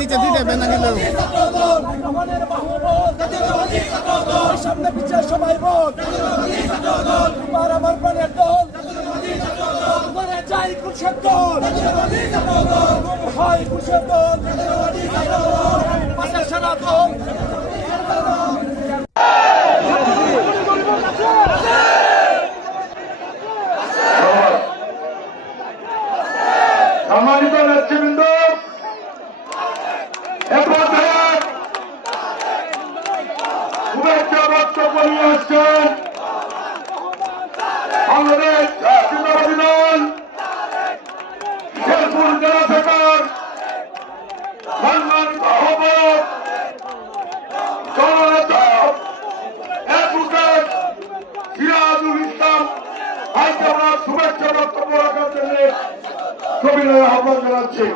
নিচে দুইটা বেনা গেল সামনে পিছিয়ে সবাই ভোট তোমার আমার প্রাণের দল তোমার চাই কুশের দল হয় কুশের দল পাশে সারা দল সম্মানিত নেতৃবৃন্দ, শুভেচ্ছা বক্তব্য নিয়ে আসছেন বাংলাদেশ জাতীয়তাবাদী দল শেরপুর জেলা শাখার সম্মানিত আহ্বায়ক জননেতা অ্যাডভোকেট সিরাজুল ইসলাম ভাইকে আমরা শুভেচ্ছা বক্তব্য রাখার জন্য সবিনয় আহ্বান জানাচ্ছি।